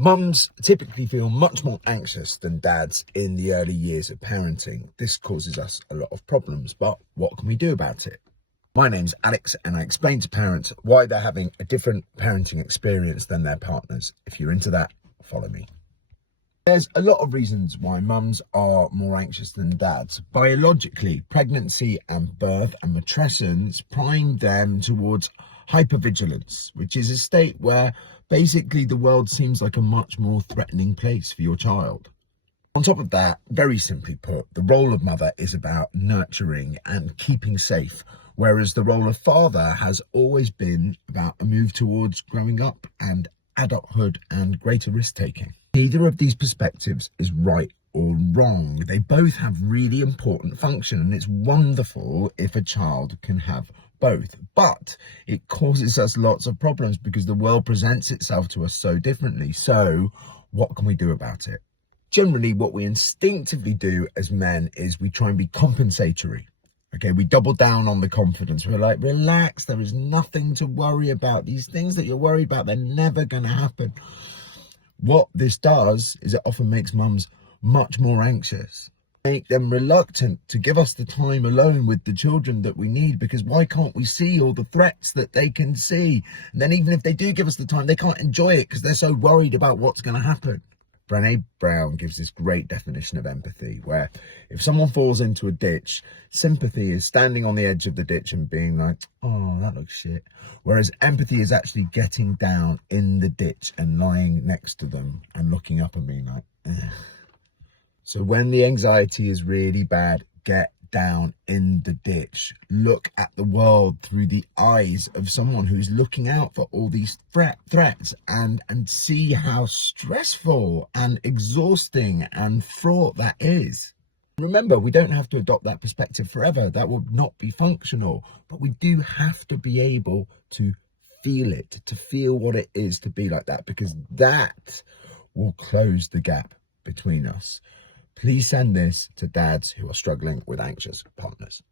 Mums typically feel much more anxious than dads in the early years of parenting. This causes us a lot of problems, but what can we do about it? My name's Alex, and I explain to parents why they're having a different parenting experience than their partners. If you're into that, follow me. There's a lot of reasons why mums are more anxious than dads. Biologically, pregnancy and birth and matrescence prime them towards hypervigilance, which is a state where basically the world seems like a much more threatening place for your child. On top of that, very simply put, the role of mother is about nurturing and keeping safe, whereas the role of father has always been about a move towards growing up and adulthood and greater risk-taking. Neither of these perspectives is right or wrong. They both have really important function, and it's wonderful if a child can have both. But it causes us lots of problems because the world presents itself to us so differently. So what can we do about it? Generally, what we instinctively do as men is we try and be compensatory. Okay, we double down on the confidence. We're like, relax, there is nothing to worry about. These things that you're worried about, they're never going to happen. What this does is it often makes mums much more anxious, make them reluctant to give us the time alone with the children that we need, because why can't we see all the threats that they can see? And then even if they do give us the time, they can't enjoy it because they're so worried about what's going to happen. Brené Brown gives this great definition of empathy, where if someone falls into a ditch, sympathy is standing on the edge of the ditch and being like, oh, that looks shit. Whereas empathy is actually getting down in the ditch and lying next to them and looking up and being like, ugh. So when the anxiety is really bad, get down in the ditch. Look at the world through the eyes of someone who's looking out for all these threats and see how stressful and exhausting and fraught that is. Remember, we don't have to adopt that perspective forever. That will not be functional, but we do have to be able to feel it, to feel what it is to be like that, because that will close the gap between us. Please send this to dads who are struggling with anxious partners.